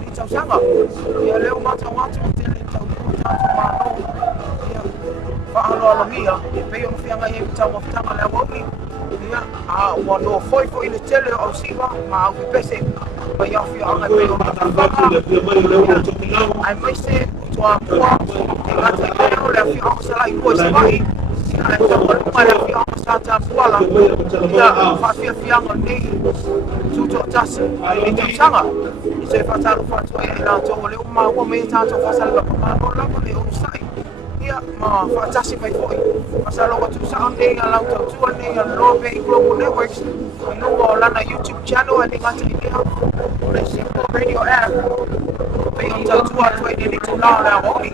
ni tau sanga ia leo mata watu tele tau tatu mano ia whaalo alongia e peo no whianga e tau mawhitanga lea wauki ia a ua no foi i le tele au siwa ma au pese mai au whianga peo na whanga ai mai se tua pua e ngata i leo lea whianga salai koi savai ai tau walunga lea whianga sata puala ia whawhia whianga nei tuto tasi ai tau sanga i se whataru whatua e la tonga leo ma ua me tātou whasala ma no lama leo sai ia ma whaatasi mai foi whasalo watu sa nei a lau tautua nei a Lobe Global Networks i nunga o lana YouTube channel e ngata i lea o le Simple Radio app pe o tautua atua i ni tūnao lea honi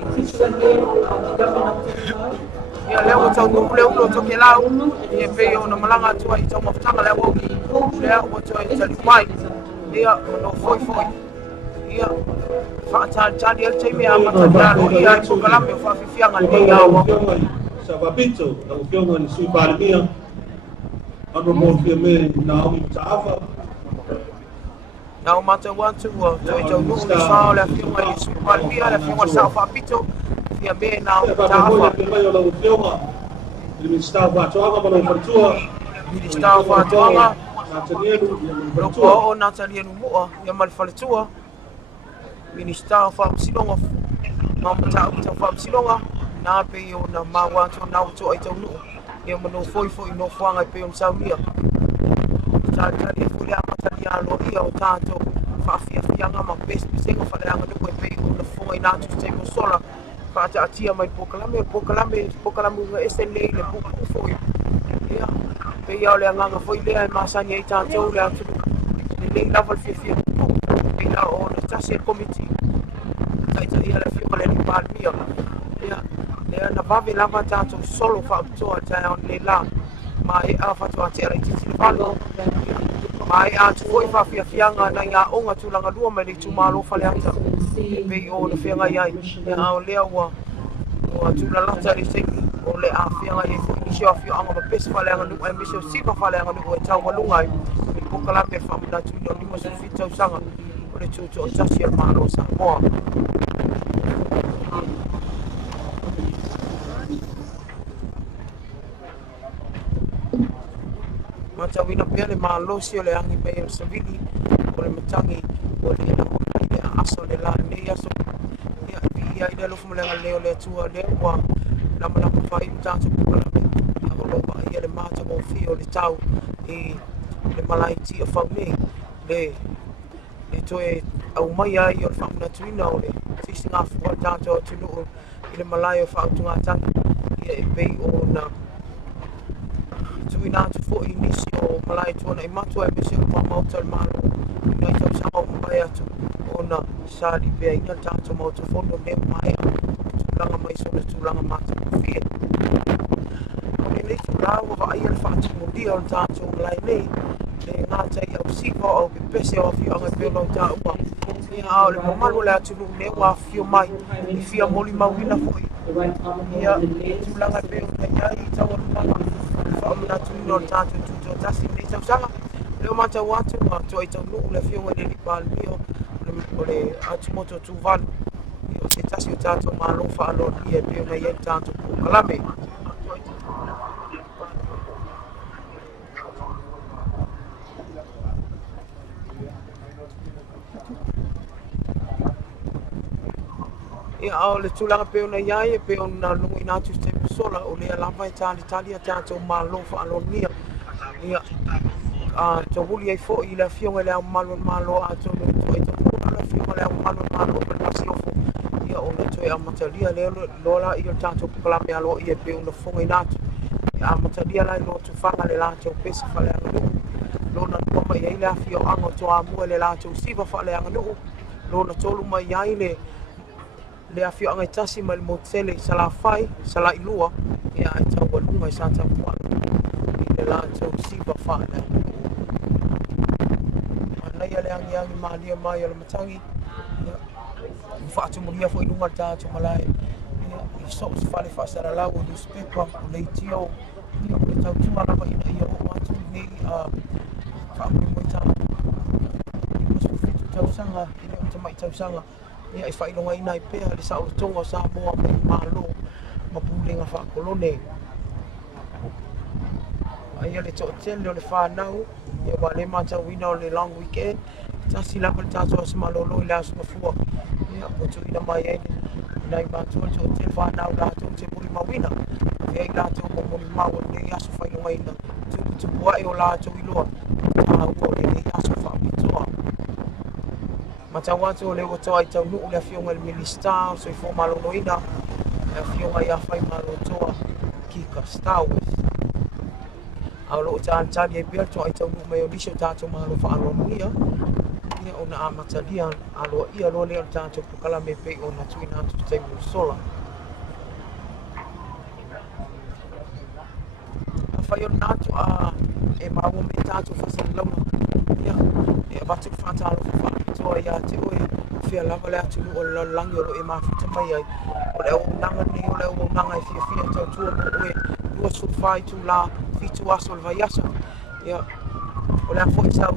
ia leo o tau nuku leo ulo toke lau i e pe o na malanga atua i tau mawhtanga lea woki lea o toa i tali mai ia no foi ia whaatari al teime a matarialo ia i pokalame o whawhiwhianga nei awa sa vapito na ukionga ni sui palimia ano mo fia me na au taafa na o mata wantu o toi tau nuku ni sao le whiunga i sui palimia le whiunga sao whapito fia me na au taafa mai o la ukionga ni ministau whatoanga mana o whatua ministau whatoanga loko o Natalienu mua ia malifaletua ministau whaamsilonga mamatau tau whaamsilonga na pe o na mawanto na uto ai tau nuu ia mano foi no whanga pe on saunia tali fuli amatali alo ia o tātou whawhiawhianga ma best pisenga whareanga nuku e pe o na whonga i nātu te mo sola whaata atia mai pokalame unga SLA le puku foi ia pe ia o le anganga foi lea e masani ai tātou le atu le lei lava le whiawhia pe ia o na tase committee taita ia le whiunga le ni palmia ia lea na vave lava tātou solo whaapitoa tai on le la ma e a whatua te ara i titi le whalo ma e a tu foi whawhiawhianga na ia onga tūlanga lua mai le tūmalo whale ata e pei o na whianga iai e a o lea ua tūlalata le seiki o le a whianga iai fo inisio a whianga ma pesa whaleanga nuku e misio sipa whaleanga nuku e tau walungai me pokalame whamuna tūno lima sufitau sanga o le tūto o tasi al maro Samoa matawina pia le malosi o le angi mai o savili o le matangi o le le aso le la nei aso ia i le lofu malenga leo le atua leo wa lama whai utata pukalame ia o loba ia le mata mo fi o le tau i le malai ti o whaunei le toe au mai ai o le whamuna tuina o le tisi ngā fuwa tātou tunu i le malai o whautunga tangi ia e pei o na tuina atu fo i nisi o malai tuana i matua e mese o mamauta le malo i nai tau sama o mbai atu o na sari bea ina tātou mauta fono ne mai a tūlanga mai so na tūlanga mata kufie o le nei tūlau o vai al whaatu mundia o le tātou malai nei le ngātai au siva au pepese o awhianga i pēlau tā ua ia ao le mamalu le atu ne wa fio mai i fia moli mauina foi ia tūlanga i pēlau na iai i tau alumanga whaamuna tuino le tātou tūtou tasi nei tau sanga leo mata watu ma toa i tau nuu le whiunga i le palmio o le atu moto tūvalu o se tasi o tātou malo whaalo i e pēlau na iai tātou pukalame ia ao le tūlanga peo na iai e peo na lungu i nātu te sola o lea lava e tali a tātou malo whaalonia ia tō huli ai fo i le whiunga le au malo a tō me tō e tō hula le whiunga le au malo pe pasi ofo ia o na tō e amatalia leo lola i o tātou pukalame alo i e peo na whunga i nātu ia amatalia lai no tu whanga le lātou pesa whale anga nuku lona nuama i eile a whio anga tō amua le lātou siva whale anga nuku lona tōlu mai iai le afio anga tasi mai le motele sala fai sala ilua ia ai tau walunga i sata puana i le lātou siva whana anai ale angi maalia mai ala matangi whaatu mulia fo i lunga tātou malai i so se whale whaasara lau o newspaper o leitio ia o le tau tua lava ina ia o matu nei whaamuri mo i tātou i masu fitu tau sanga i le o mai tausanga ia e whailonga ina i pēha le sa o tonga o Samoa mai malo ma pulenga whakolone. Ia le to tele o le whanau ia wa le mata wina o le long weekend tasi lapa le tātua sa malolo i le asu mafua ia o tu ina mai e nai mātua to tele whanau lātou te puri mawina ia i lātou mo moni mau le asu whailonga ina tupu ai o lātou i loa tā ua le asu whaapitoa. Matawatu o le o toa i tau nuu le fionga le minister so i fo malono ina le fionga i a whai malo toa kika Star Wars. Aulo o tāntani e pia toa i tau nuu mai o nisho tātou malo whaalonia ia o na amatalia alo ia lo leo tātou pukala me pe o na tui nātu taimu sola. A whai o nātu a e maua me tātou whasan launa ia e watu whatalo whaapitoa ia te oe whia lava le atu o le langi o lo e mafuta mai ai o le au nanga ni o le au nanga e whia tau tua mo oe lua sulfai tu la fitu aso le vaiasa ia o le a fo i sau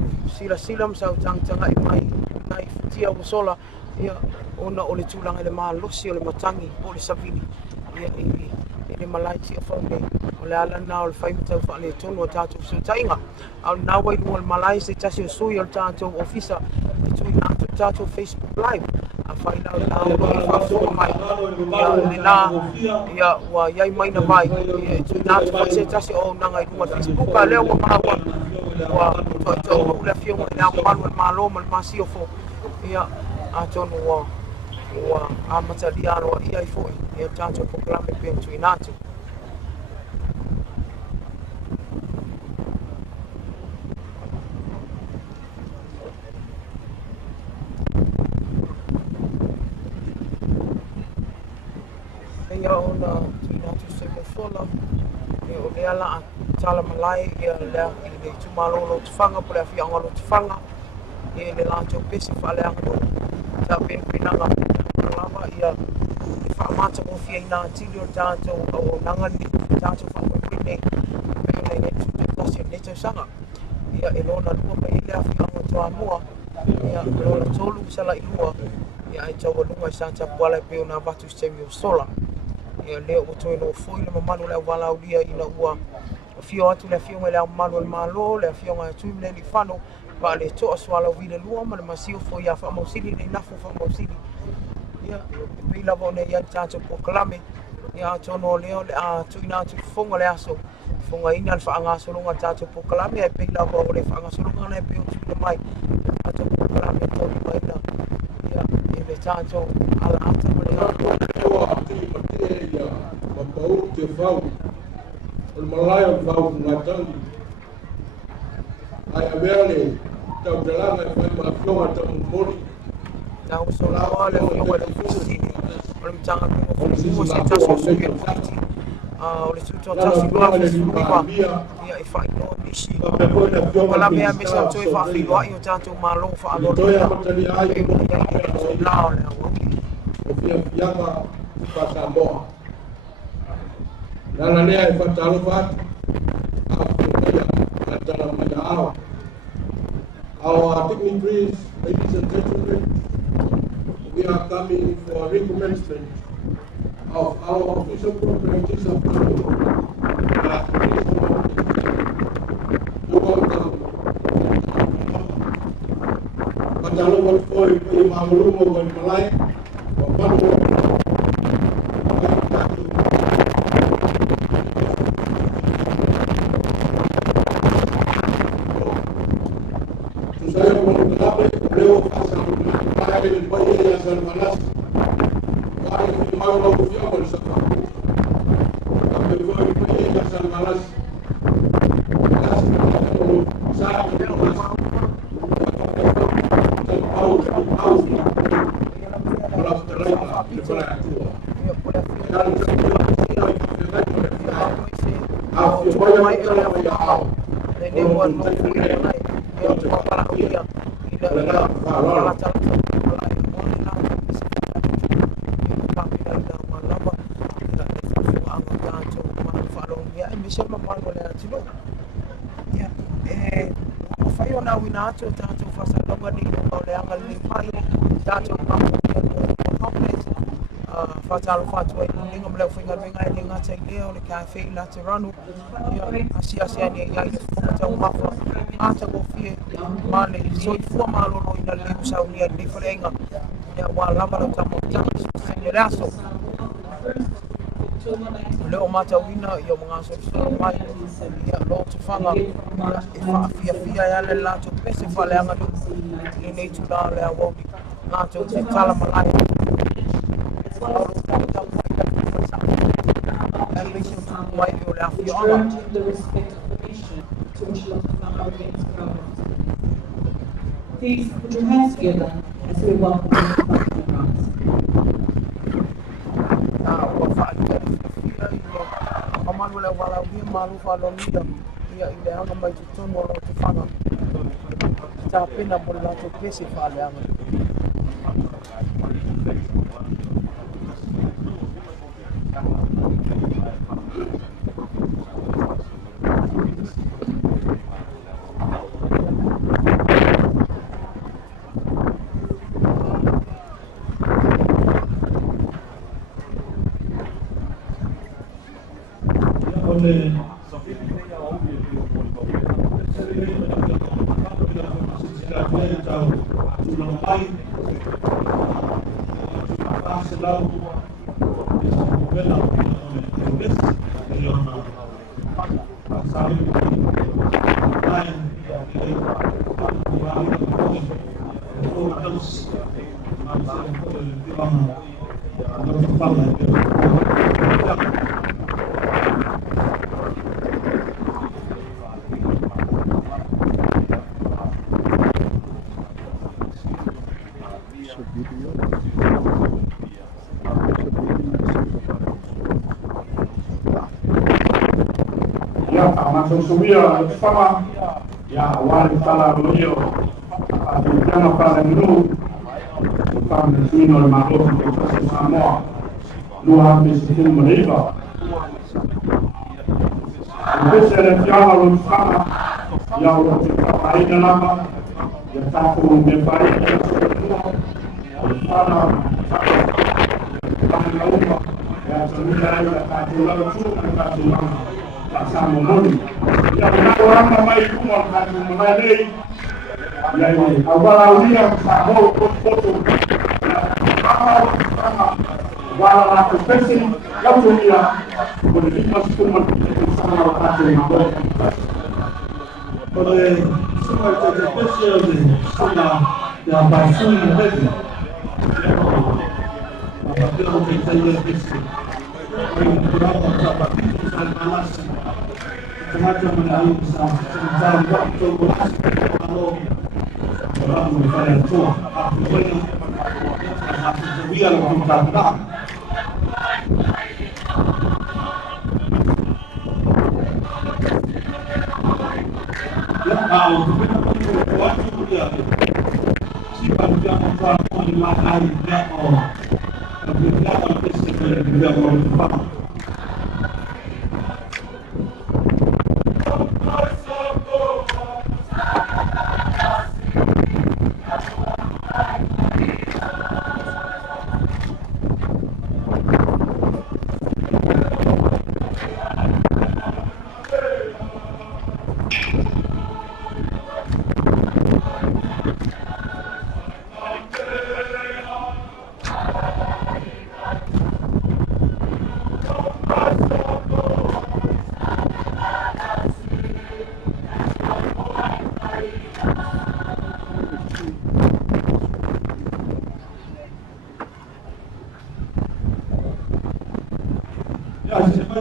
sila msau tangtanga i mai nai futia o sola ia ona o le tūlanga le maa losi o le matangi o le savini ia i le malaiti a whaune o le alana o le whaimitau wha le tonu o tātou sutainga au nā wairunga le malai se tasi o sui o le tātou ofisa i tui nātou tātou Facebook Live a whainau nā o i whawhua mai ia le nā ia wa iai maina mai ia tui nātou wha se tasi o nanga i runga Facebook a leo wa mahawa wa toi tau le fionga le au manu le maloma le masiofo ia a tonu wa a mataliano ia i foi ia tātou poklame pe tui nātou. Ia ona tui nātou se mo fola ia o lea la a tala malai ia lea i le tumalolo tufanga po le a fianga lo tufanga ia le lātou pesi whaleanga lo ta pēpinanga lava ia i whaamata mo fia i nā tili o tātou o nangani tātou whaamapine pēne e tutu tasi o neto sanga ia e lona lua mai i lea fianga toa mua ia lona tolu sala i lua ia e taua lunga i santa puala e peo nā vatu stemi o sola ia leo o toi no foi le mamanu le wala ulia ina ua fio atu le fionga le manu le malo le fionga tu le li fano pa le to swala vile lua ma le masio foi ya fa mausili le nafu fa mausili ia pe la vone ia tanto proclame ia tono leo le a tu ina tu fonga le aso fonga ina al fa anga solonga tanto proclame e pe la vone fa anga solonga le pe tu le mai tanto proclame to di mai la ia le tanto ala ata ma ia mapau te whau o le malai o whau ngatangi ai avele tau te langa e whai mafionga tau mori tau so lawa le o le fusi o le mtanga o le fusi se taso suke o fiti o le tuto taso lua fusiwa ia i whai no mishi o la mea mesa toi wha whiloa i o tātou malo wha aloro ia e o lao le au o fia fianga pa Samoa nana nea e whatalo whatu a whia na tana mai awa our dignitaries, ladies and gentlemen, we are coming for a recommencement of our official program this afternoon. You welcome. Patalo wal foi pe malumo wal malai, wa panu. Saya mengucapkan beliau asal dari bayi asal malas, dari mau lakukan bersama. Kami bayi asal malas, saat malas, malas terlalu terlalu tua. Dan masalonga ni o le anga le mai tato pa complex fatalo fatu ai ninga mele finga menga ni ngata ile o le cafe la terano asia ni ai fo ta uma fo ata go fie male so fo malo no ina le usa unia ni frenga ya wala para ta mo ta señorazo le o mata wina ia mga so mai ia lo tu fanga e fia ya le la tu pese fa le anga le nei tu la le awo na tu te tala malai Please put your hands together as we welcome you to the Manuel wala wi malu wala lida ia ile anga mai tutono lo tufanga ta pena bola to pese fale anga Subia sama ya wali sala rolio atijana para minu kama sino le malo kwa Samoa lua misimu mreiva pesa le fiala lo sama ya wote kwa aina namba ya tatu mmefariki sana kama umma ya tumia ya tatu la tu na tatu sama moni ya orang ramai rumah kan mengenai ya ini awal dia Samoa foto wala aku pesi yang dunia boleh masuk sama waktu itu boleh semua jadi spesial sama yang pasung ini apa dia mungkin saya pesi berapa berapa panas semacam menarik sama waktu kalau orang berkaya tu apa banyak biar kita tak ya kalau waktu dia siapa yang melakukan lima dia orang berbicara pesimis dia orang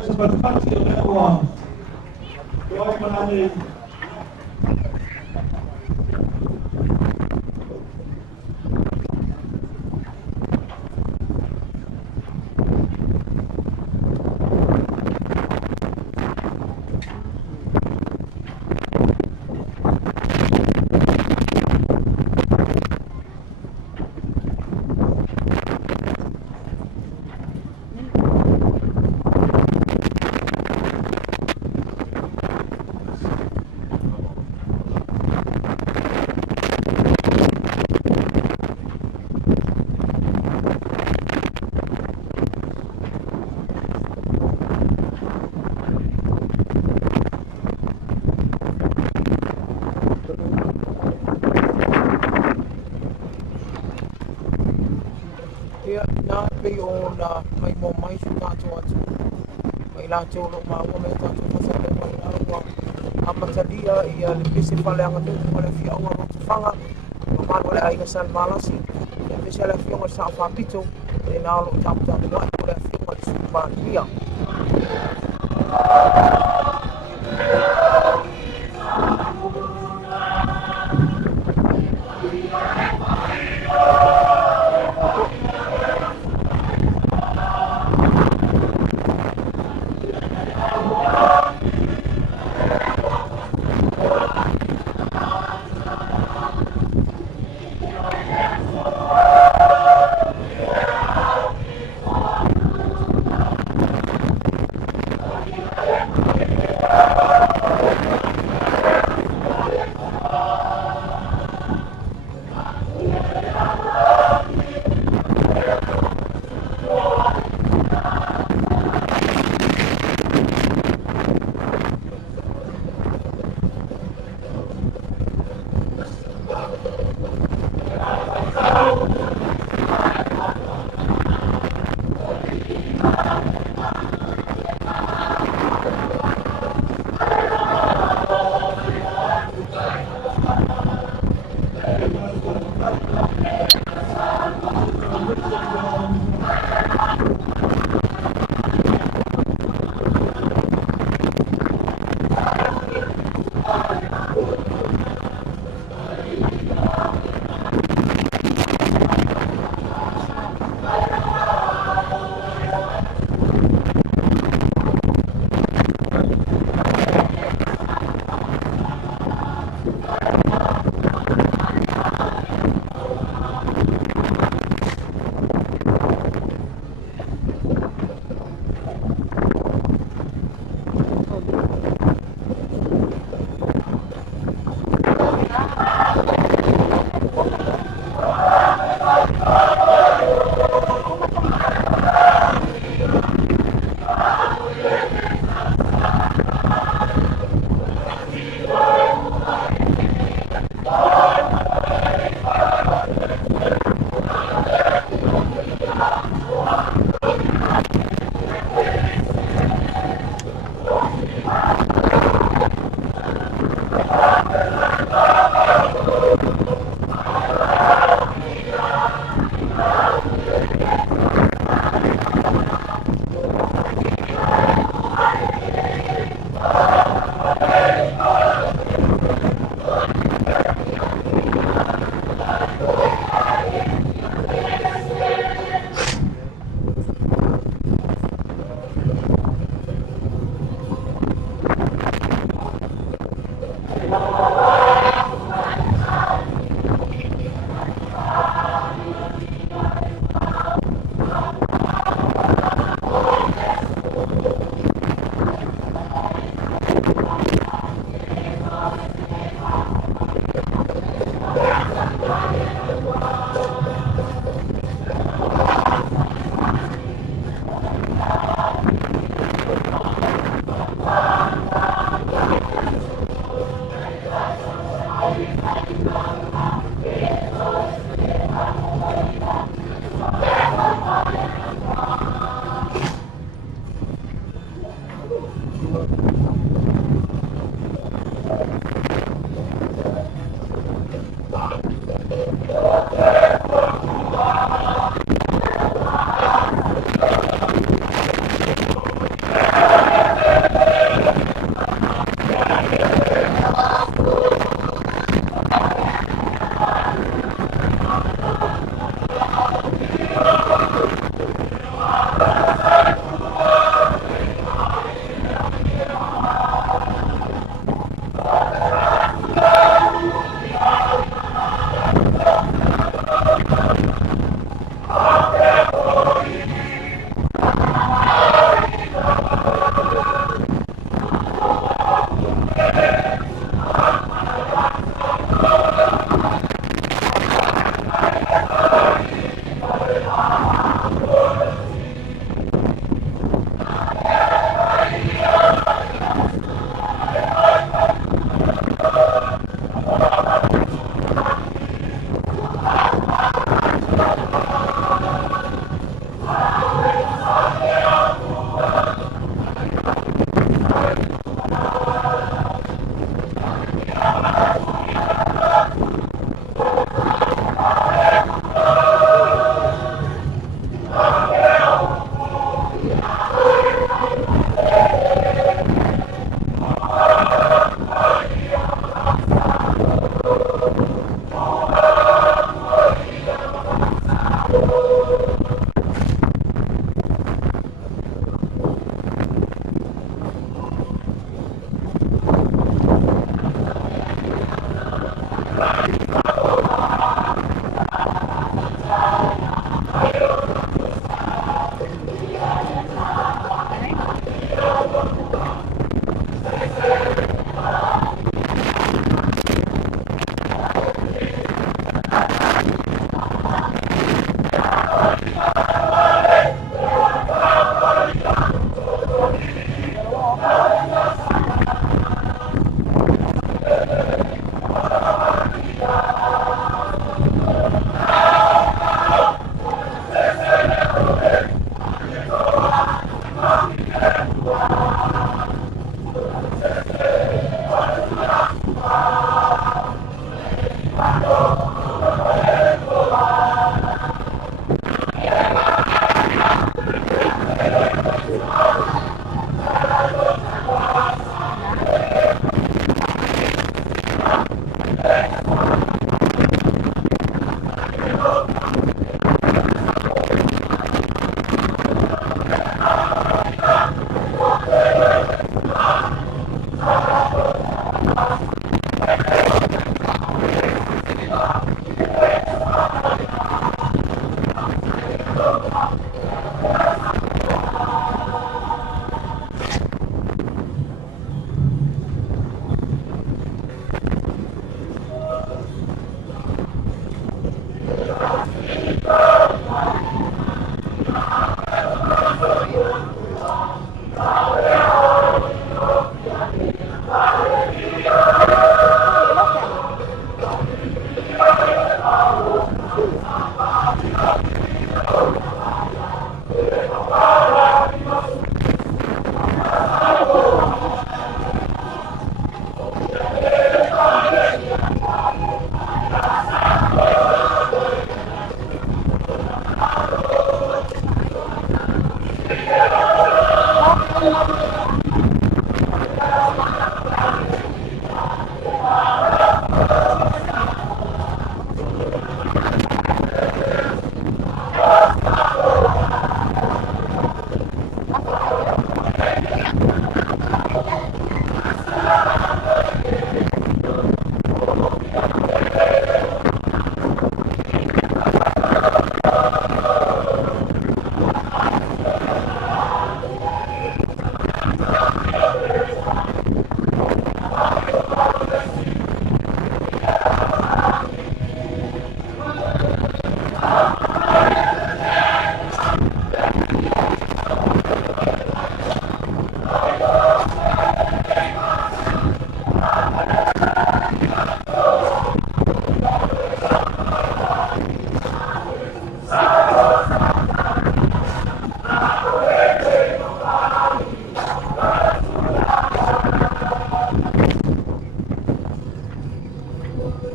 seperti lewat doa menangi lea na pe o na mai mo mai su na to atu mai la te lo ma o me ta to sa le mai na wa amatalia ia le pese fale anga te mo le fia o no fanga ma no le ai ka sal malasi le pese le fia o sa fa pito e na lo ta ta mo le fia o su pa dia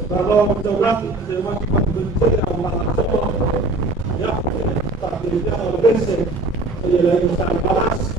Kalau orang terima kasih bentuk yang mana semua ya tak dia bersih dia lagi sangat balas.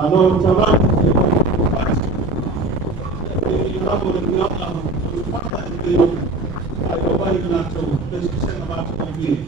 Ano tamani mambo yanayoona mpaka ndio aliyobali kinacho kusema watu wengine.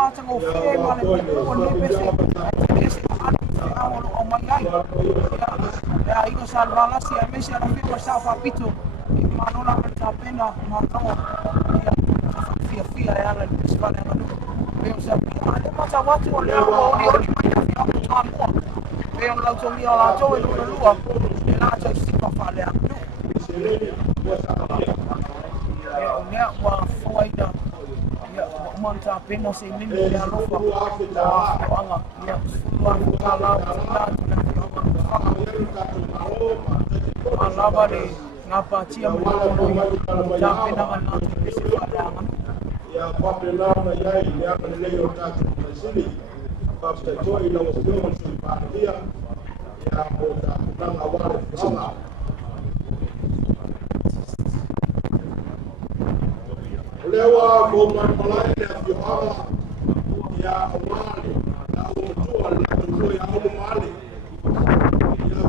mata ngo fe ma le ko le pese ese anu au o mai ai ya iko salvala si a mesi ala fi sa fa pito ma no la ta pena ma no ya fia ya la pese pa le no me o sa pia ale mata watu o le o ni mai fi a ta mo me o la to mi ala to e no lua e la ta si pa fa le anu ya wa foida ya monta pena se mimi ya lofa anga ya wa kala alaba de ngapa tia mo ya pena mana se padanga ya pape lana yai ya leo tatu sili pasta joy na wasio msipandia ya moja kutanga wale sana lewa kwa malai ya vyohama ya wale na utua na tuko ya wale ya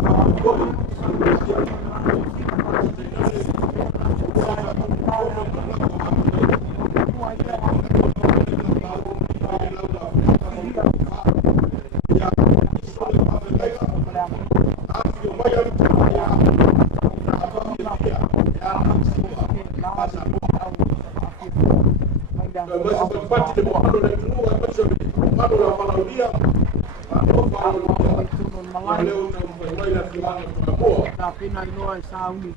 kwa pena inoa e sauni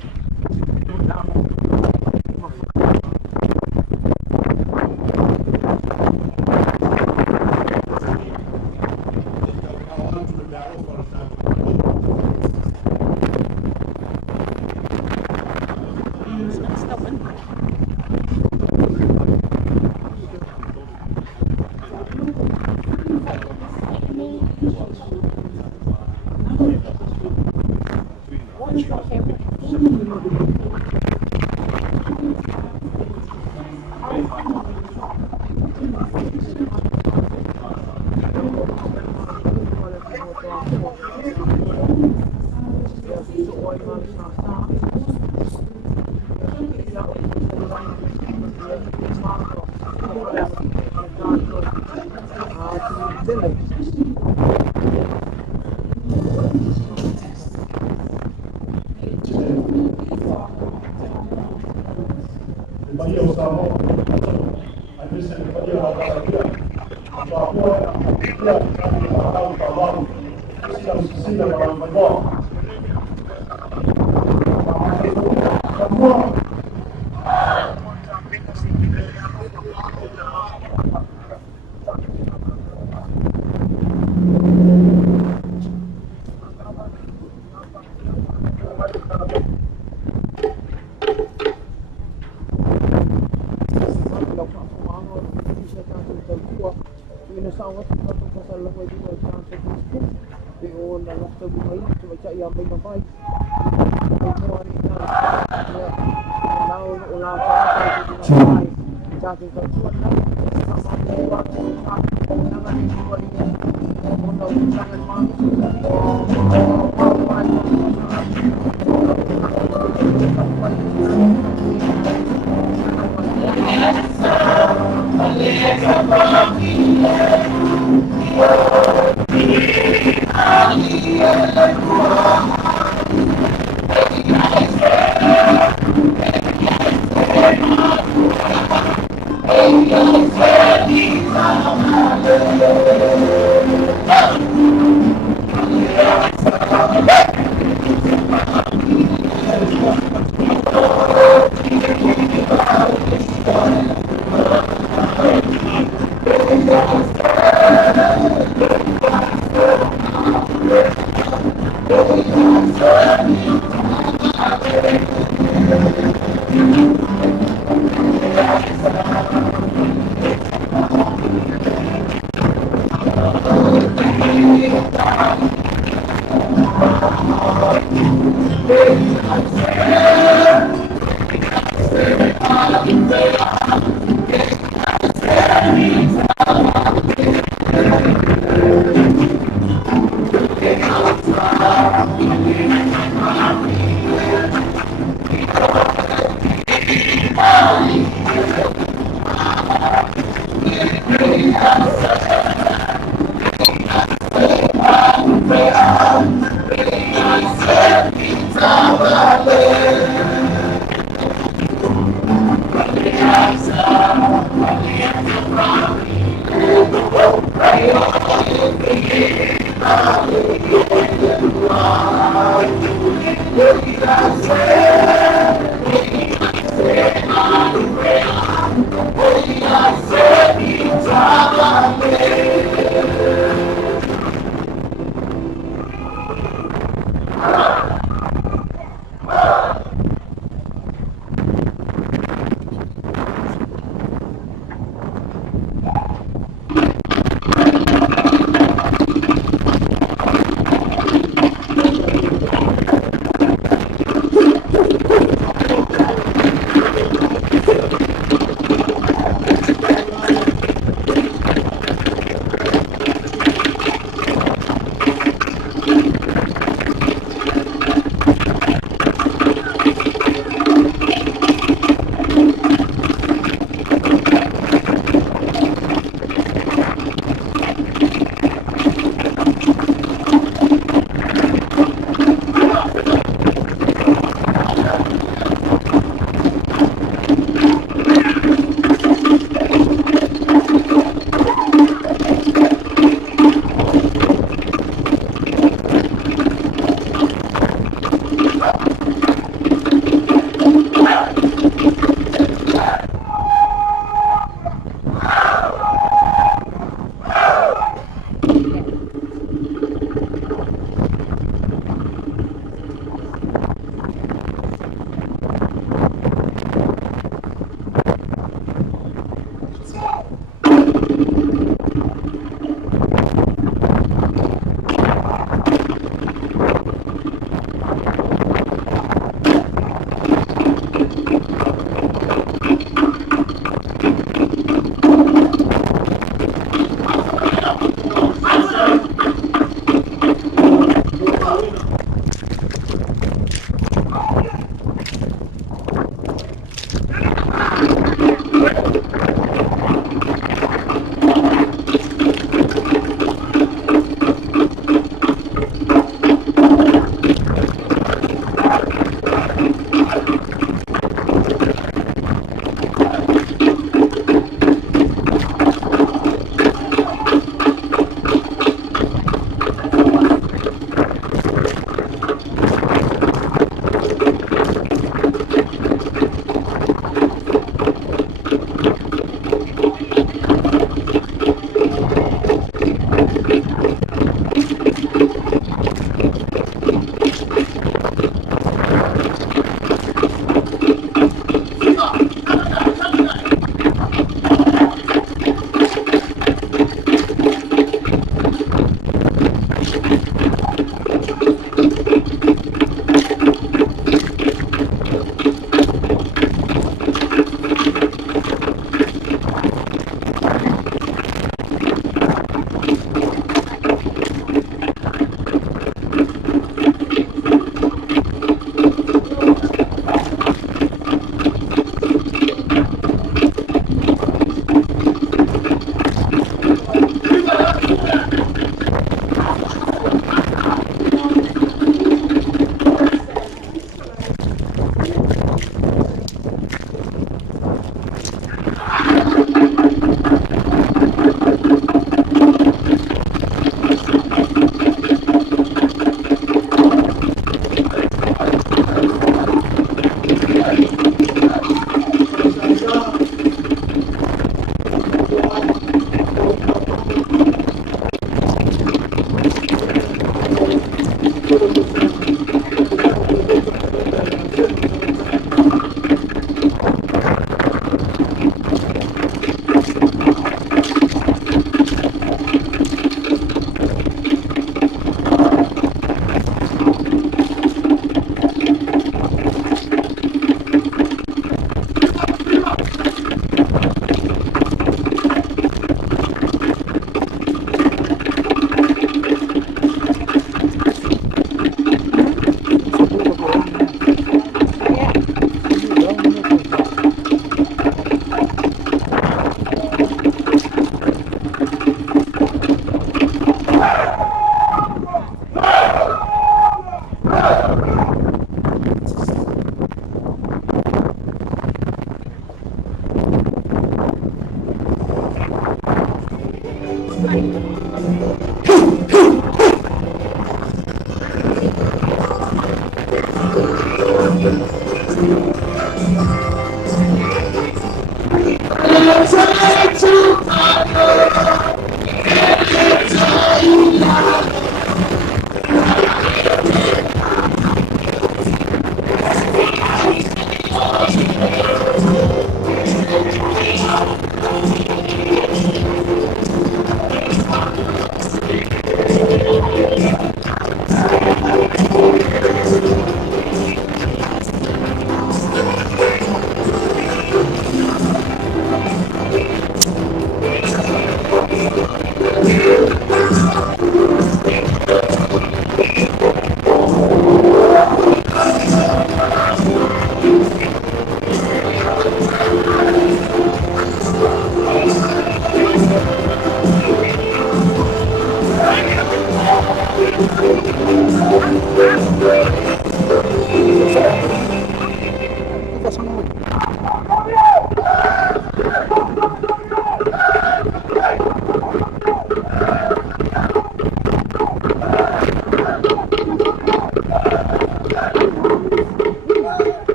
Samoa,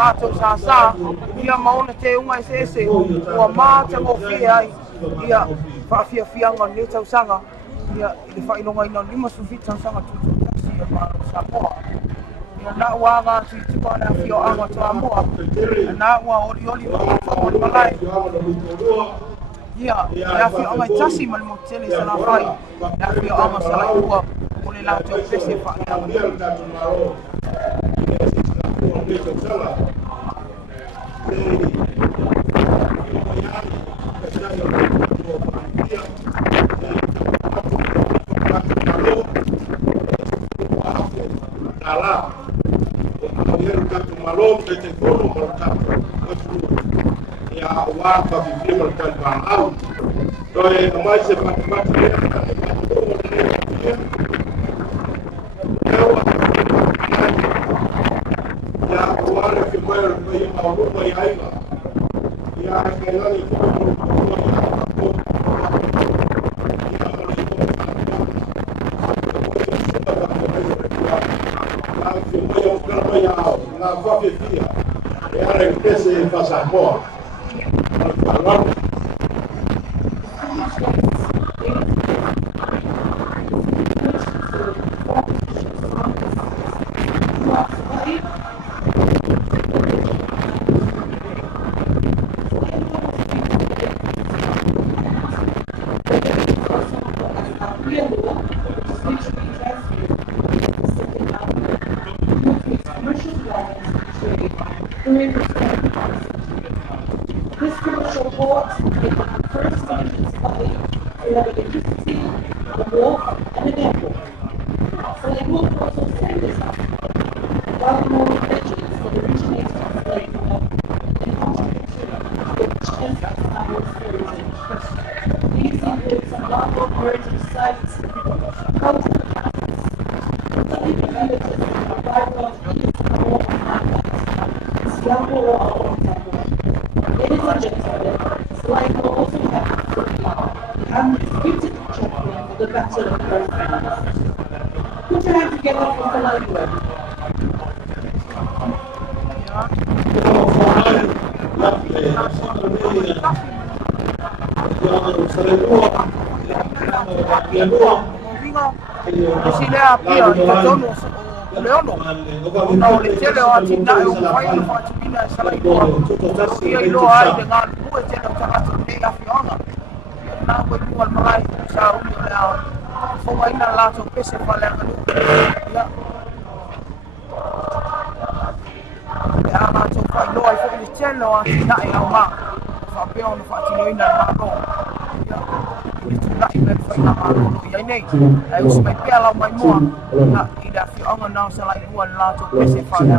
Lato sa ia maona te unga se ua mata mo fia ia fa fia ngon tau sanga ia le fa ilonga ina lima sufita sanga tu taxi ma Samoa ia na wanga tu bana fio anga to Samoa na wa oli ma malai ia fio anga taxi mal mo tele sana fai ia fio anga sala ua ole lato pese fa pese fa Samoa. Malwala. This commercial port is the first division study to have electricity, a wharf, and an airport. So they will also send this up. Baltimore veggies that originate from slave and contribute to the Samoa's tourism. These include some local heritage sites, cultural classes, study villages, vibrant East Samoa highlights, Samoa Temple. Ladies and gentlemen, Sligo also happens to be the undisputed champion for the Battle of Earth. Put your hands together for Sligo. Sila pia itotono leono na uletele wa tinda e ufaina fa tibina sala iko ia ilo ai dengan buat tena utangata ni afiona na ko ni wal malai sa umi la fo wa ina la to pese fa la ngadu ya ma to fa ilo ai fo ni tena wa tinda e au ma fa pe on fa tino ina ma no ya nei ai usi mai pia la mai moa na ida fi onga na sala iguan la to pese fa la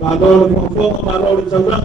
Malole Mofoko, Malole Chagam.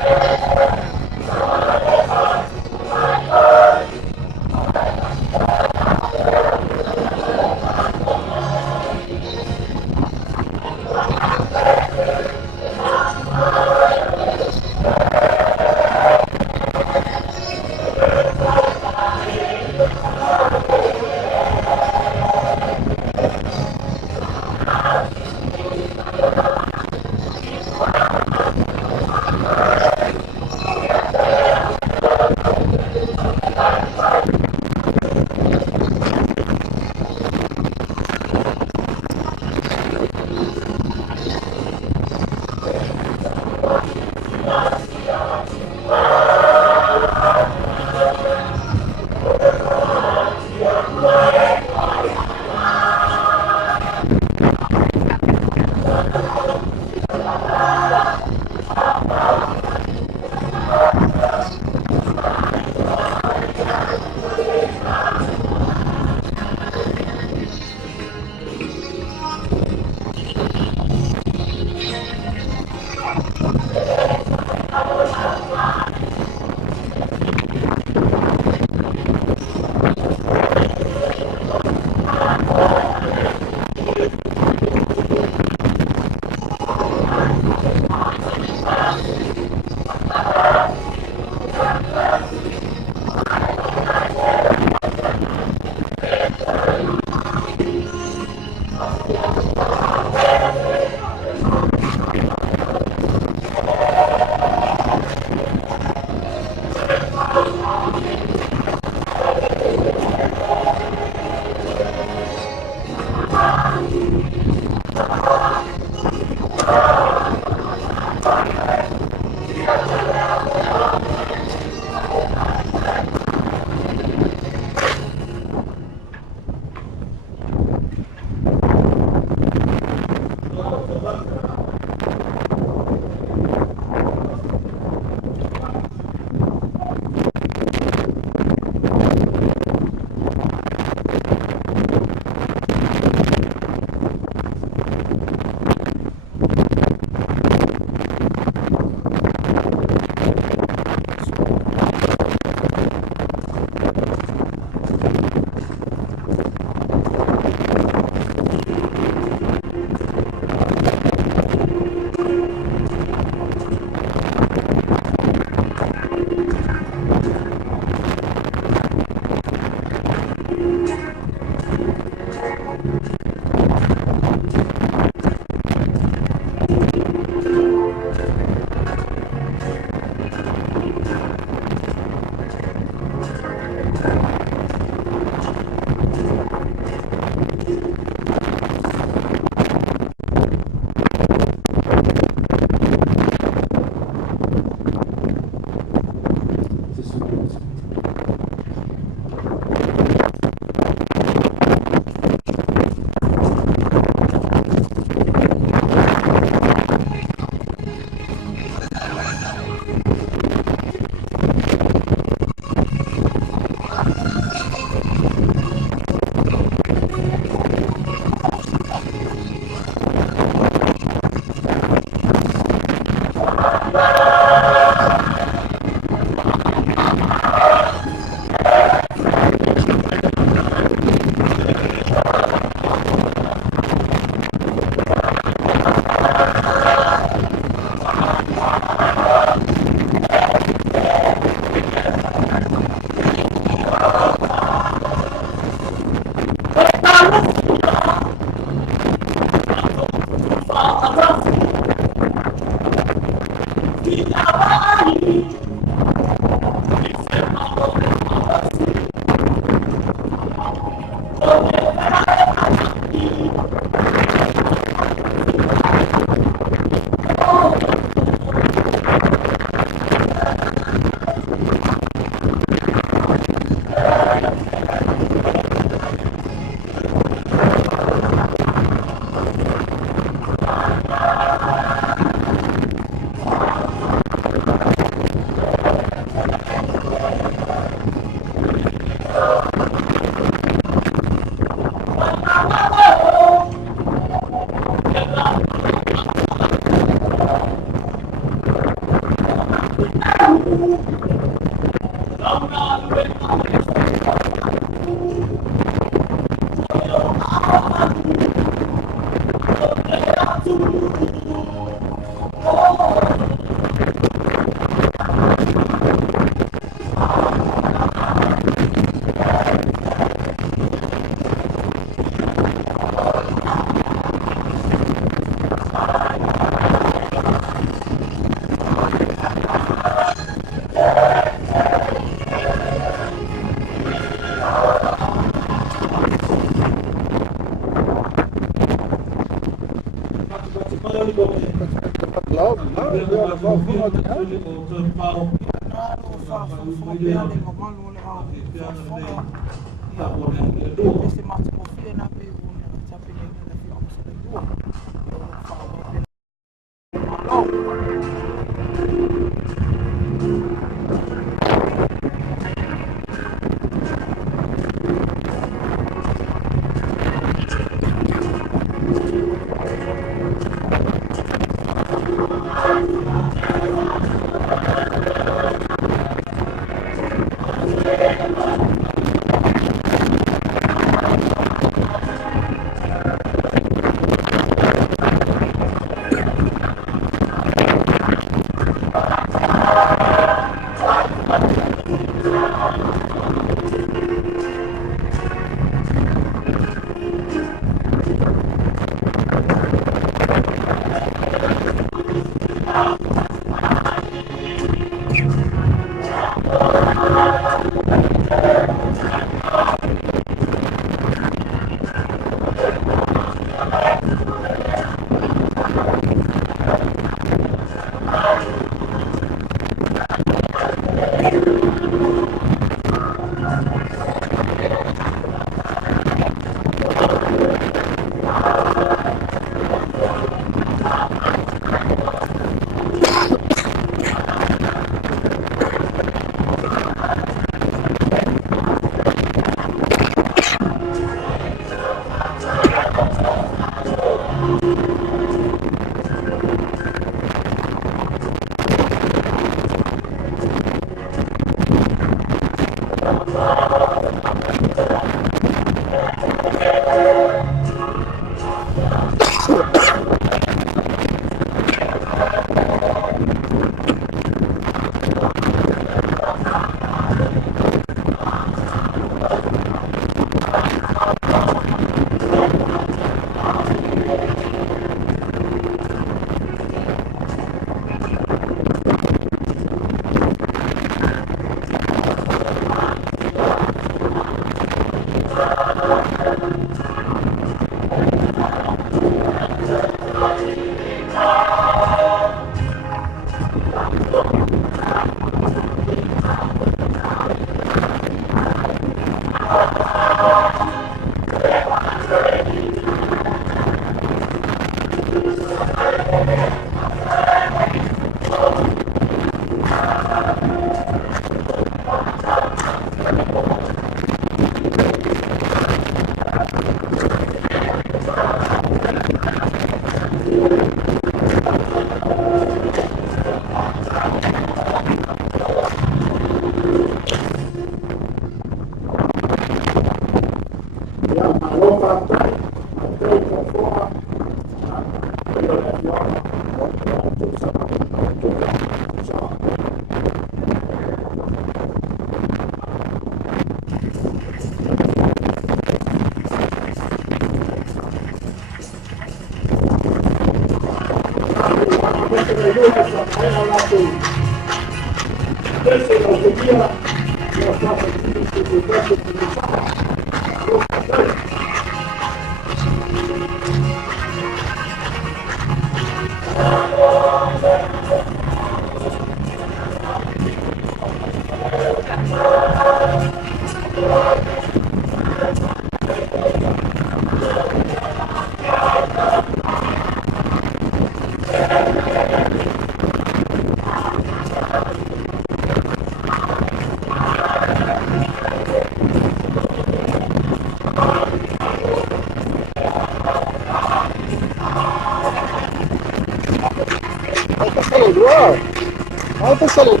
Alta salud.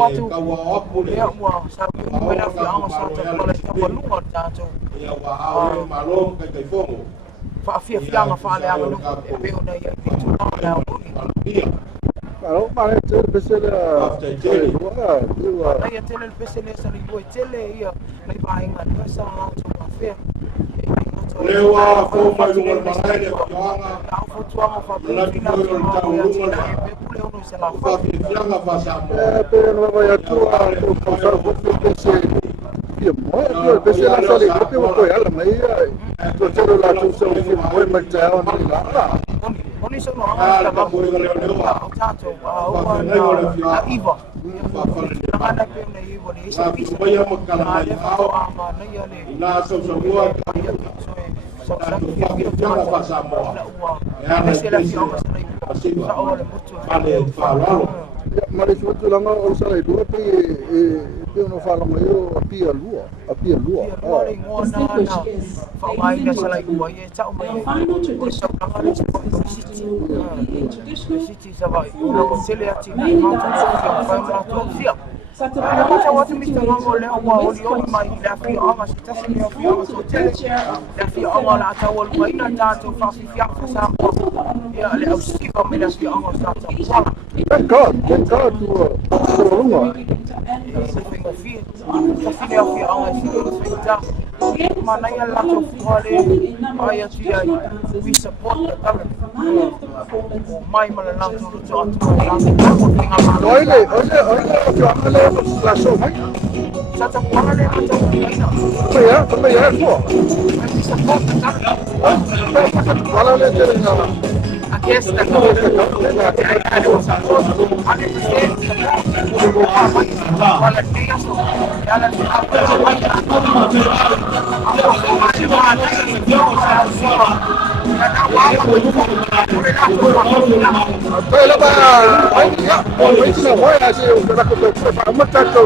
watu kaua apu le. lea ua sabi ua la fi anga sa ta pala ta walunga tātou. Ia wa au malong kai fongo. Whaafia fianga whaaleanga nuku e peo na ia pitu na uni. Kalau mana tu besar Nai a tele le pese le sa ribu e tele ia nai pahinga ni sa ngau tu whawhia. Lewa fo mai lunga marai le wanga. Au fo tuanga whabula fina ki mau ia tina e pe pule unu se la wha. Fianga fa Samoa. pero no vaya tú a causar un besar bien bueno besar la sale yo tengo que ir a la media yo tengo la solución que muy mal chao ni la Oni so no anga ta mamu au tātou au na iwa. Ana pe na iwa ni isa pisa. Ma le fa ama na ia le. Na so mua So sa fianga fa Samoa. Na se la fianga sa na iwa. Sa o le mutu. Vale, falalo. mas tu lá não usa aí duas pe no fala meio a pia lua Distinguished guests, ladies and gentlemen, our final tradition is to be a traditional many dances Saturday watu mista mango leo wa ulioni mai la fi anga sitasi ni fi anga sotele la fi anga la tawol mai na tato fa fi fi anga sa ya le ausiva me la fi anga sa ta thank God tu lunga we support the government. olha la soma Sata kuala le ata ukaina. como é pô We support the government. fala le tena Against the government. I don't support 100% Pela ba ai ya oi na vai assim eu já que eu para matar tu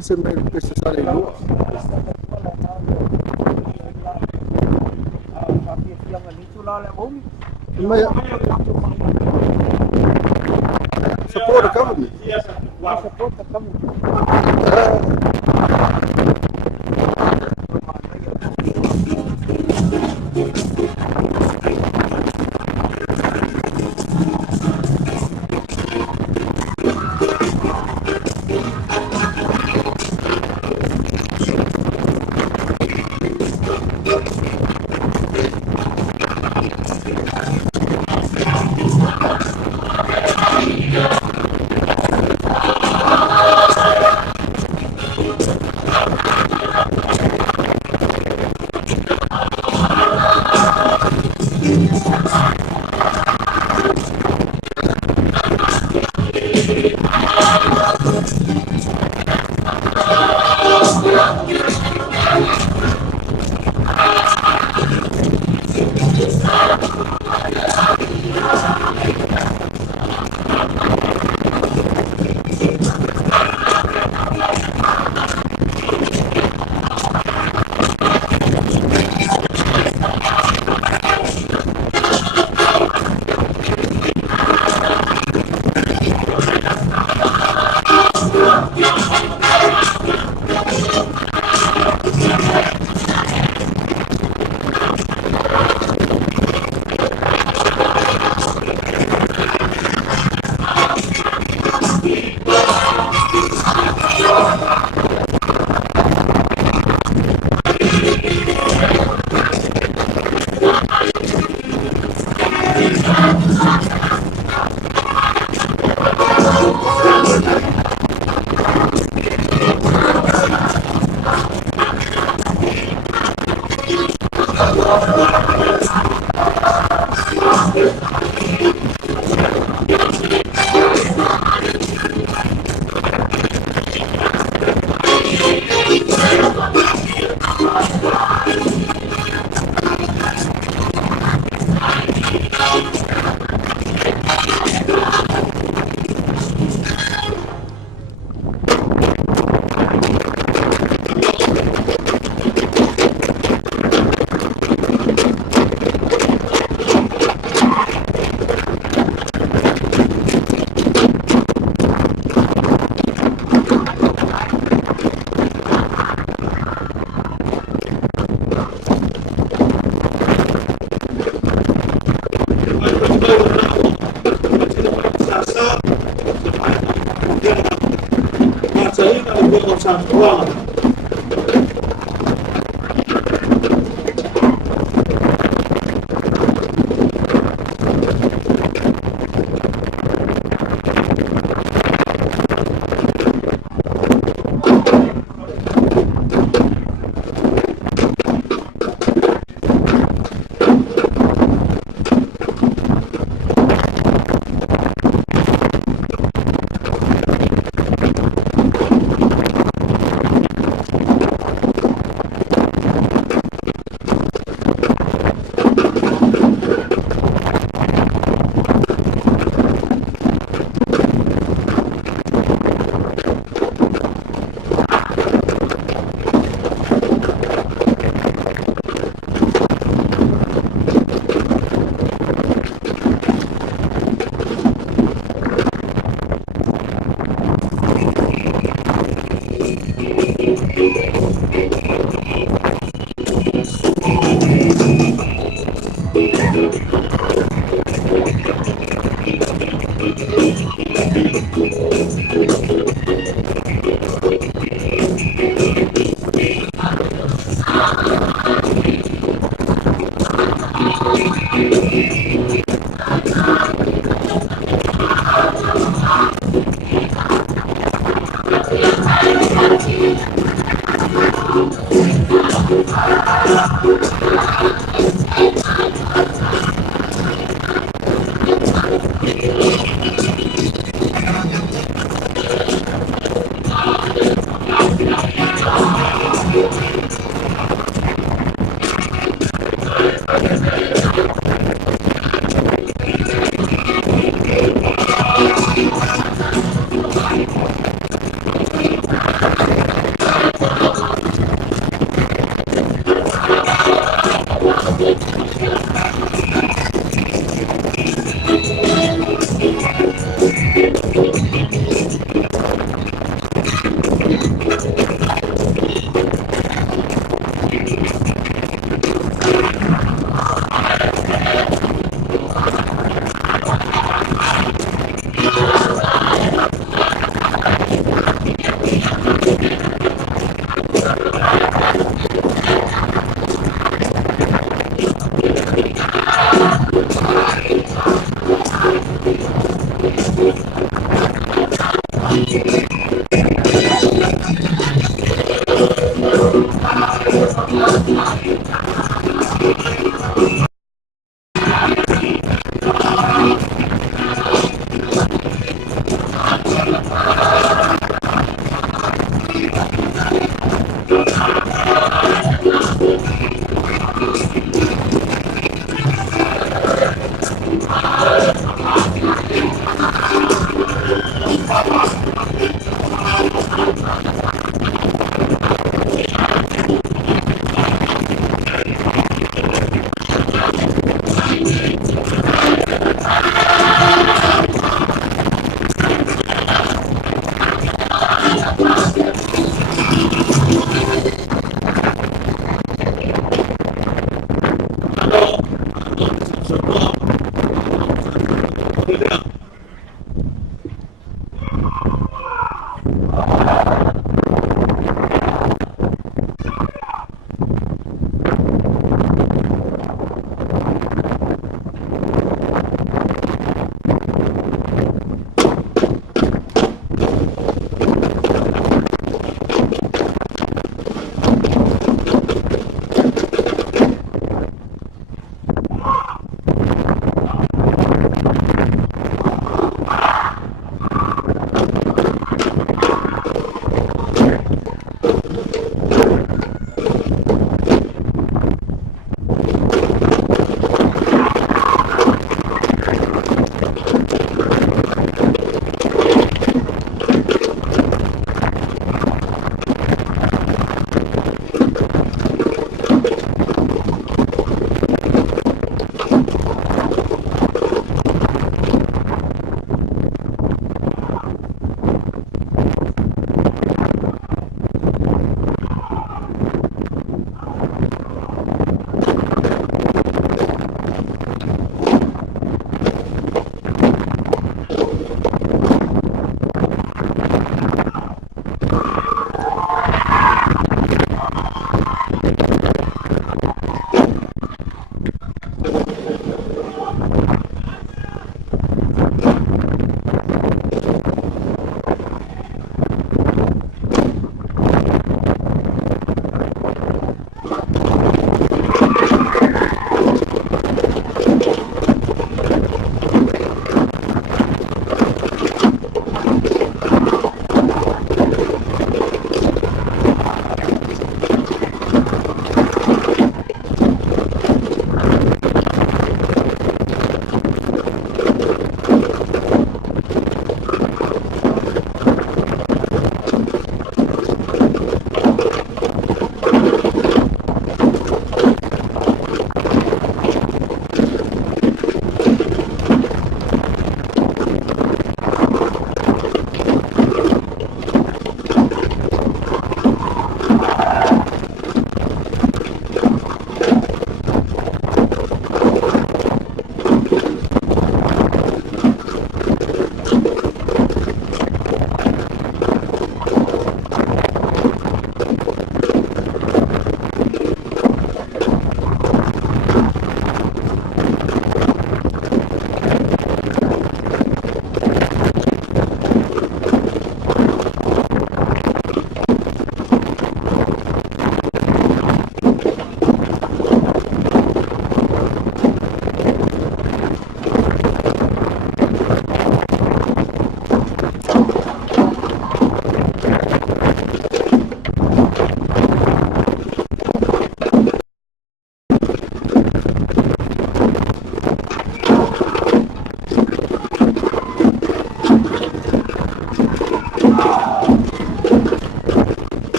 ese me ese sale lua mas support the government support the government. Samoa.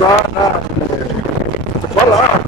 sana wala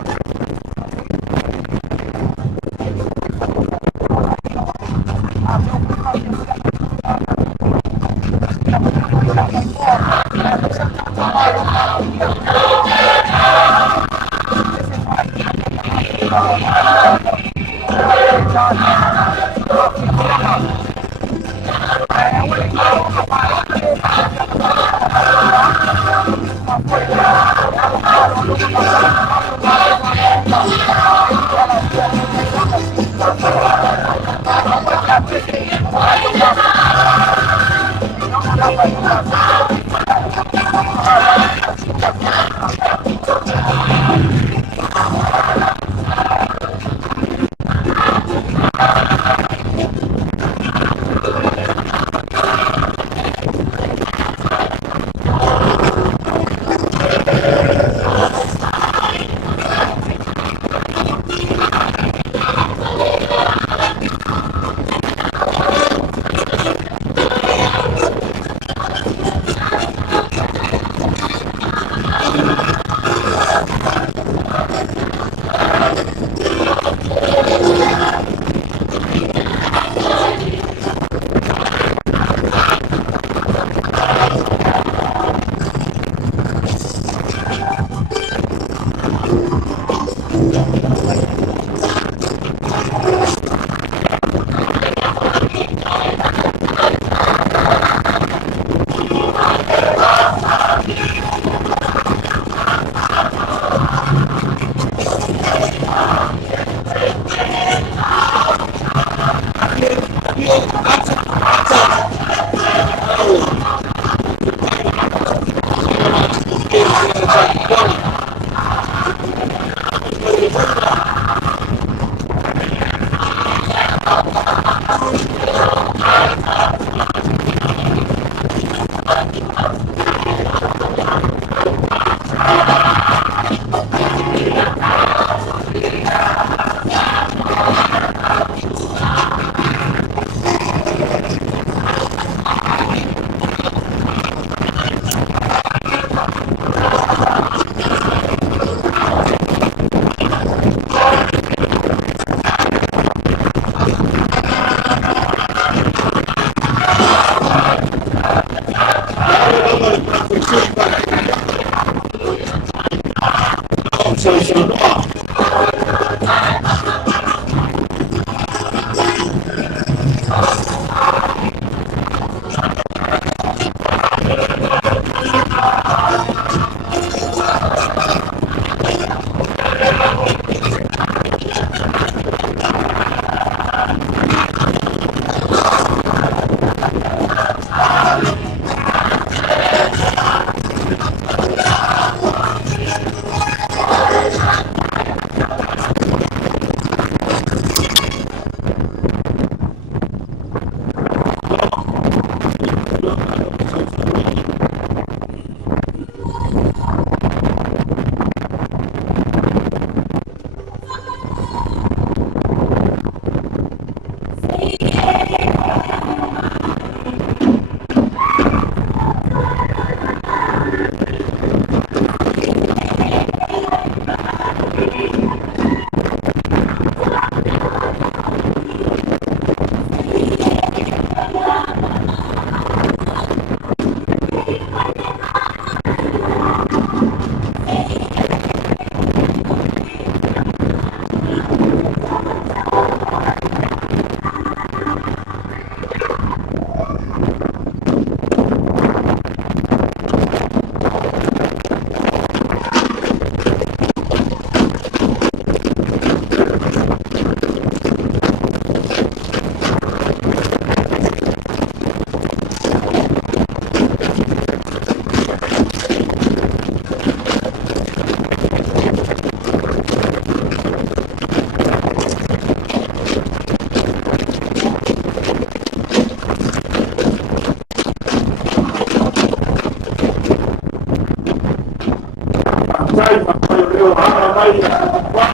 taifa ambayo leo hana ambayo inakuwa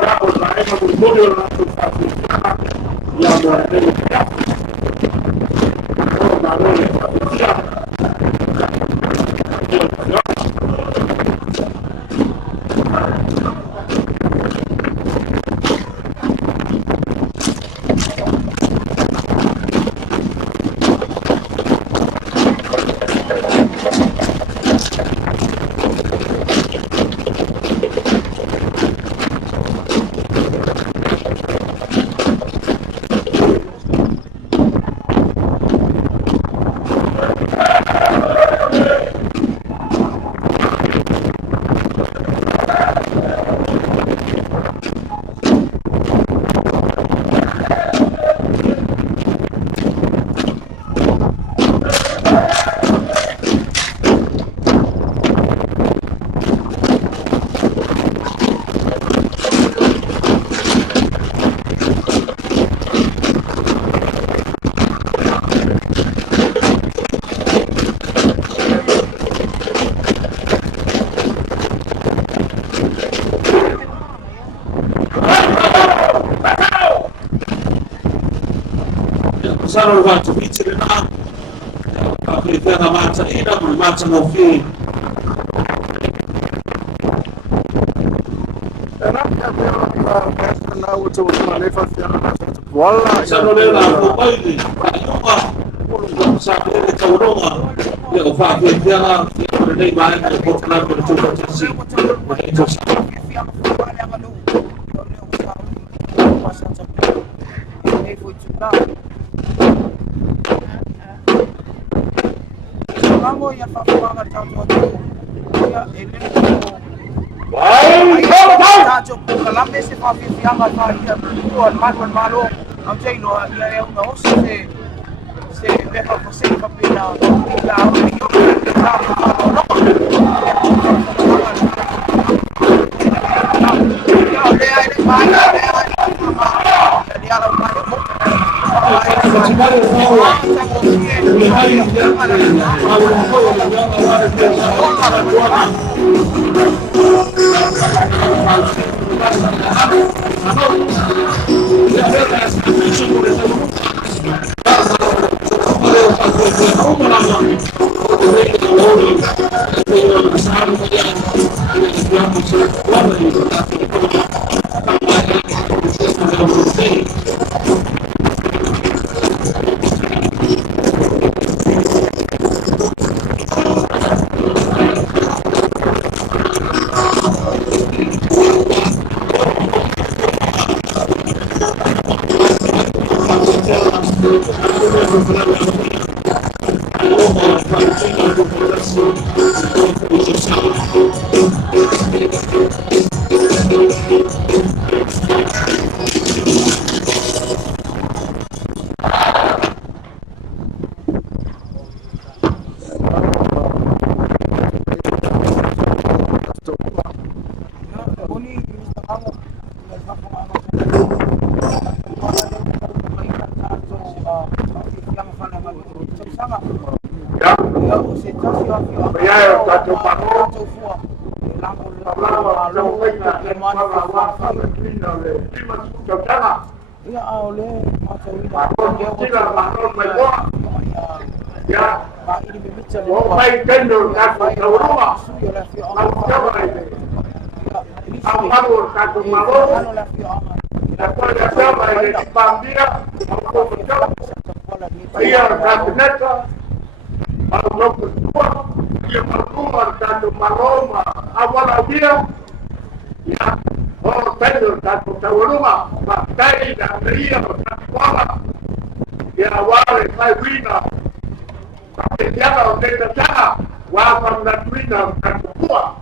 jambo la neema kulibodio na kusafirisha jambo la neema kwa maana ya kusafirisha Saro watu bitire na Afrika mata ina mata mofi na uto manefa fiana wala saro lela ko baidi ayuma sabe ile tauronga ya fa fiana ya nei mai ko kana ko tu tsi Mambo ya fafaga tatu ya elimu. Tatu kalambe se fa fi anga fa ya ko mal malo am jailo ya una osse se ve fa se fa pila la katu paro lago ia ole mata wina ya ba ini bibica le mau mai kendo katu taurua suyo la fi mau jawa amaro katu ano malo la fi ama na kwa jawa ile pambia mau jawa iya katu neta mau nokua ia mau katu maloma awala dia ya oh kendo katu taurua bakai na ria katu wala ya wale kai wina Ketiaka wakenda sana wapa mnatuina mkakukua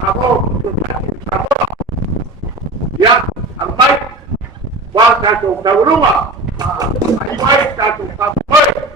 ambao kutokati Samoa ya ambaye wakati utauruma aiwai katu kapoi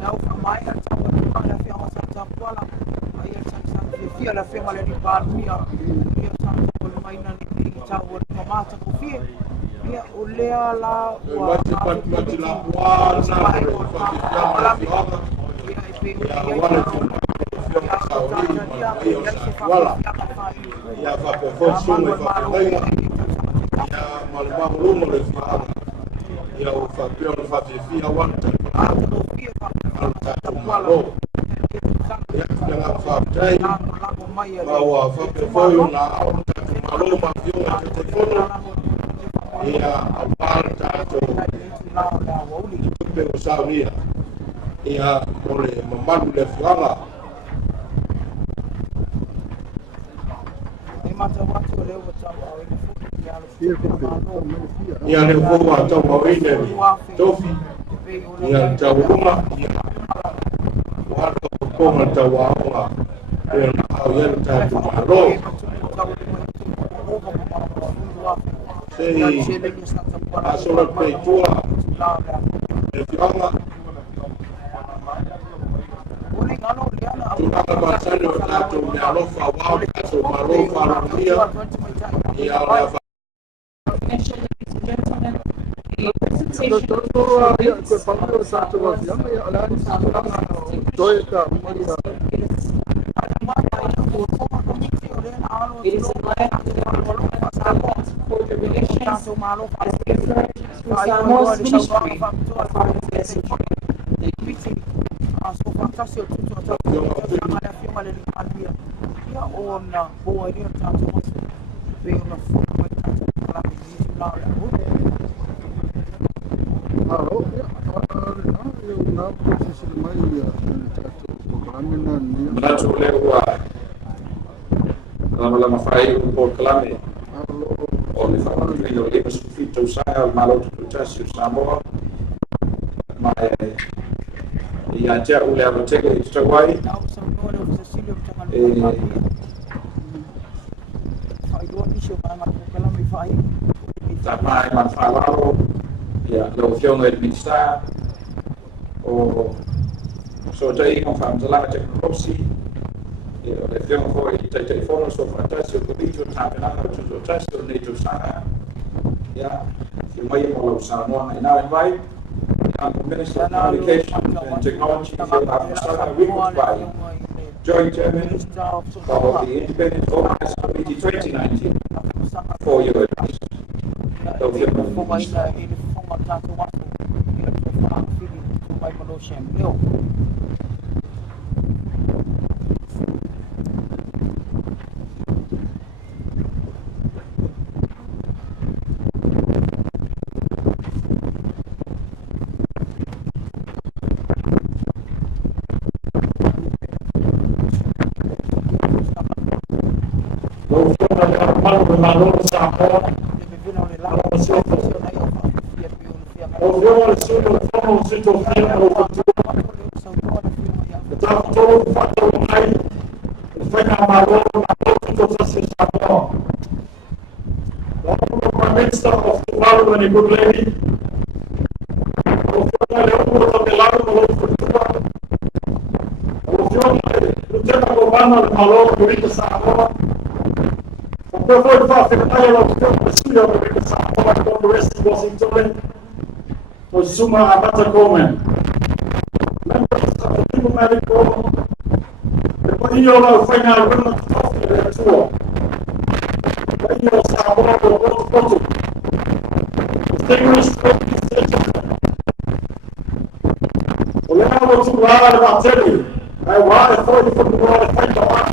Now my la fi ama sa kwala ai sa fi la fi male ni par mia ia sa ko mai na ni ta wo ma ta ko fi ia o le ala wa mati la bwana wala ya va performance ya malma rumo le fiana ya o fabio le fafia wanta malo ya kuna fabtai ma wa fabio foi na malo ma viu na telefono ia apal tātou tupe o saunia ia mole mamalu le fuanga ia le fua tau awine tofi ia tau runga ia wala konga tau aonga ia na au ia tātou maro sei asola peitua le fuanga tunanga masano tātou me alofa wau tātou marofa aronia ia o It is in line for the relations as referred to Samoa's ministry of foreign message. Lama fai por clame o le fa io le suffitta usare malo tutto tassi Samoa ma ia già un levo tega di Hawaii ma man fa laro ia lo fiona il ministero o so dai con fam la tecnologia le fiona poi il telefono so fantastico il video campionato tutto testo nei tu sana ya mai mo Samoa e now invite Minister of Communication and Technology we provide joint chairman of the Independent Organized Committee 2019 for your advice. Minister of the World and a good lady. Suma Abata Coleman, members of the diplomatic corps, the Padilla Final Women of the tour, Padilla Samoa, the Photo, distinguished ladies and gentlemen, Oleo to Rara Bateri, I want to thank you for the world of French Award.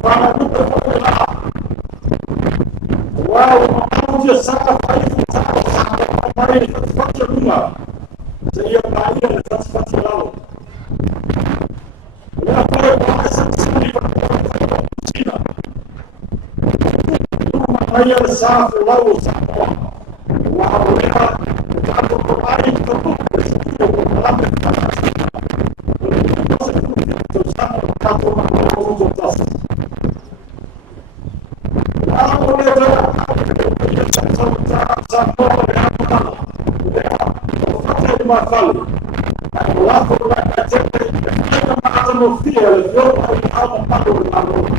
From a group of popular, wow, I'm just sacrificing Mari satisfaction rumah, saya tanya satisfaction lalu. Lepas bahasa sini pada China, rumah saya sah lalu Samoa. Wah, mereka kalau kemarin terbuka sesuatu dalam China. Itu sangat kacau untuk tas. Lalu mereka Marfali, and the last of that, I said, I don't fear, if you're going to have a battle with my Lord,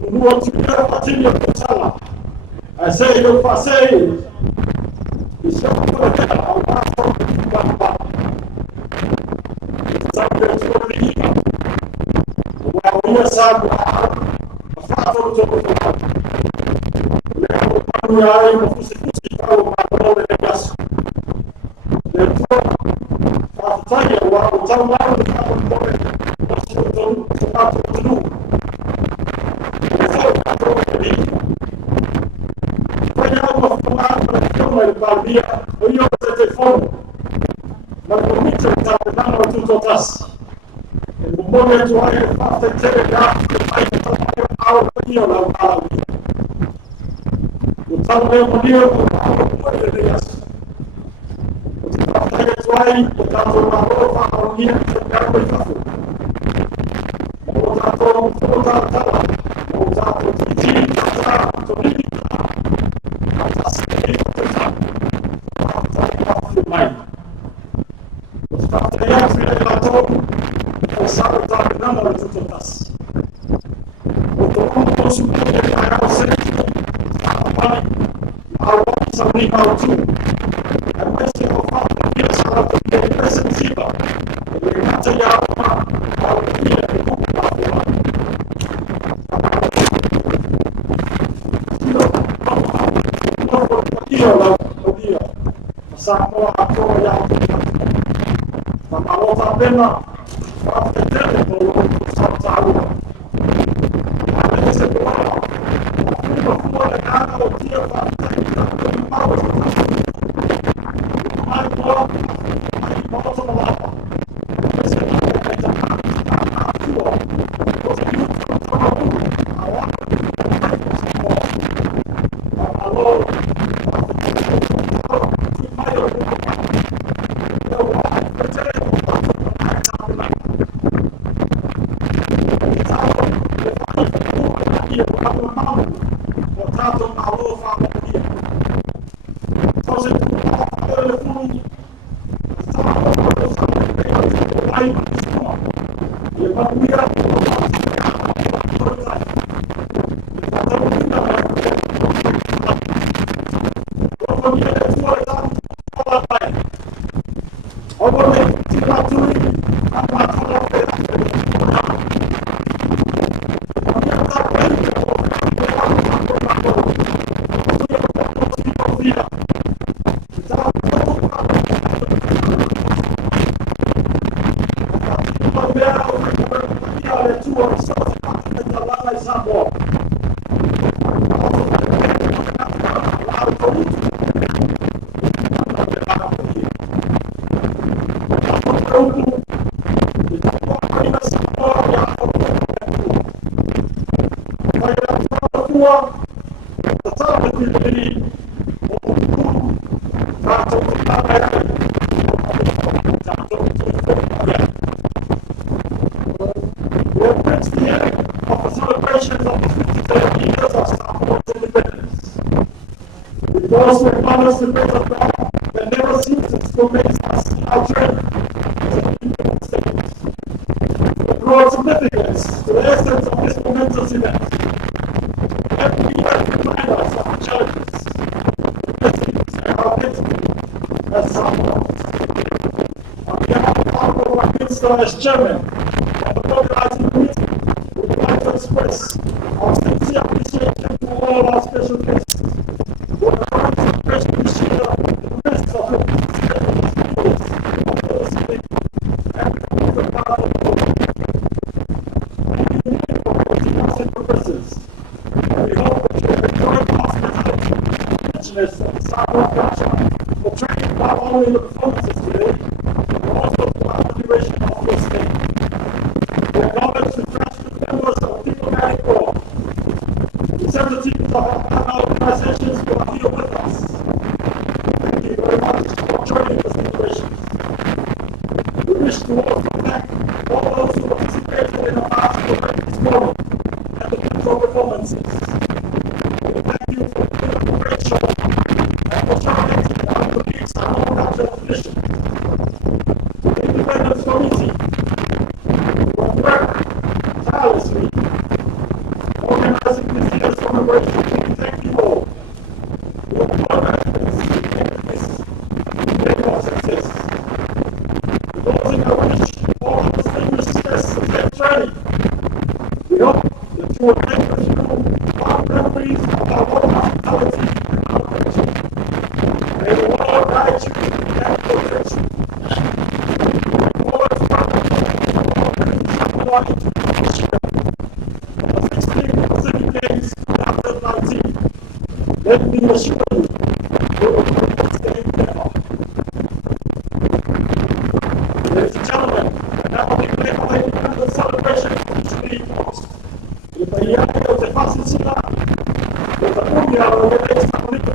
who want to get what's in your Kusala. I say, if I say, it's your prayer, I'll pass on to one back. It's subject to the evil. While we are sad, a father to the Ai kufusifusi kwa mambo ya gas. Leo afanya wa utawa kwa mambo ya gas. Vogliamo formare una fiume per via, io siete fondo, ma comincia a sapere tutto tassi. E un po' di tuoi fate telegrafo, fai io la parla. Utavamo io con la ragazzi. Fate i tuoi, potato una roba, non niente, cambio il caffè. Ho usato un po' d'altà, ho usato TG, ho mai. Lo stato degli altri relatori è stato terminato di tutto il tasso. Ho trovato su tutte le ragazze, a pari, a uomini salvini al giù. E questo ho fatto via salato che è sensiva. E le ragazze gli arma a via di tutta la fuori. Io, Samoa ancora gli altri, ma una volta appena fa vedere con loro saltare, ma se buono, prima fuori hanno lo Dio fatta in tanto di pausa, mai molto malata, se non è già a tuo, così io sono uno, a loro, portato una roba via. Cose tu le fumi, stavo e va via Samoa. Because we're fathers and friends of God that never ceases to amaze us our journey as a people of states. The broad significance to the essence of this momentous event. Every year remind us of the challenges, the blessings, and our identity as Samoans. On behalf of our minister as chairman of the organizing committee, we would like to express our sincere appreciation to all our special guests. For training not only the performances today, but also the continuation of this day. We acknowledge the transcript members of diplomatic corps, representatives of our partner organizations who are here with us. Thank you very much for joining this celebration. We wish to also thank all those who participated in the past already this morning and the beautiful performances. We thank you for the great show. The Independence Committee will work tirelessly organizing this year's celebration. We thank you all. We will all benefits in this day of success. In closing, I wish all the distinguished guests a safe journey. We hope that you will take us through fond memories of our own hospitality and our culture. May the Lord guide you and protect you. Pacific Games Let me assure you, you will stay there. Ladies and gentlemen, now we play the celebration of Jubilee Cross. With the young of the Fascina, with the Mundial of the Next America,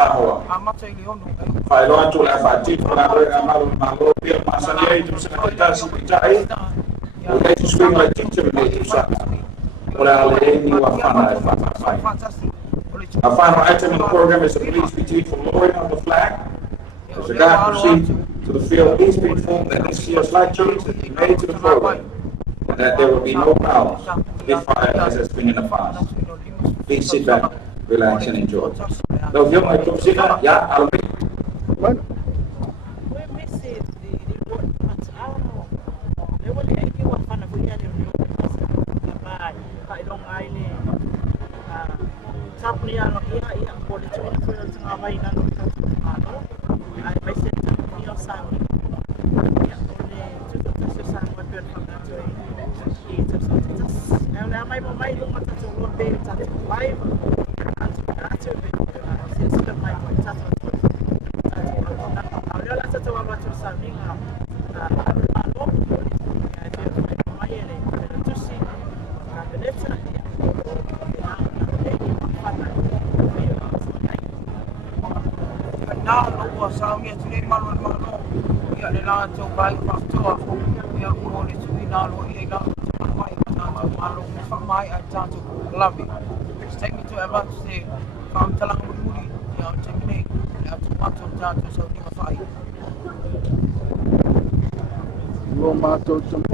Samoa. Fai lo antu la fatti con la malo per passare ai tuoi secretari militari. O dai tu swing la teacher le tu sa. Ora le ni wa fana fai. A final item in the program is the police fatigue for lowering of the flag. As the guard proceeds to the field, please be informed that this year's flag change has been made to the program and that there will be no powers if fired as has been in the past. Please sit back, relax and enjoy. Lo vio mai cosina ya albi. Bueno, Just take me to Emma to say, come tell them what you know, take me, you have to watch them down to something of fight. Roma to some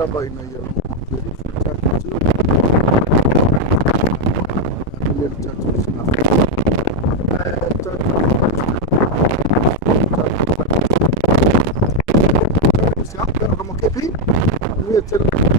lava ina ia Siapa yang kamu kepi? Ini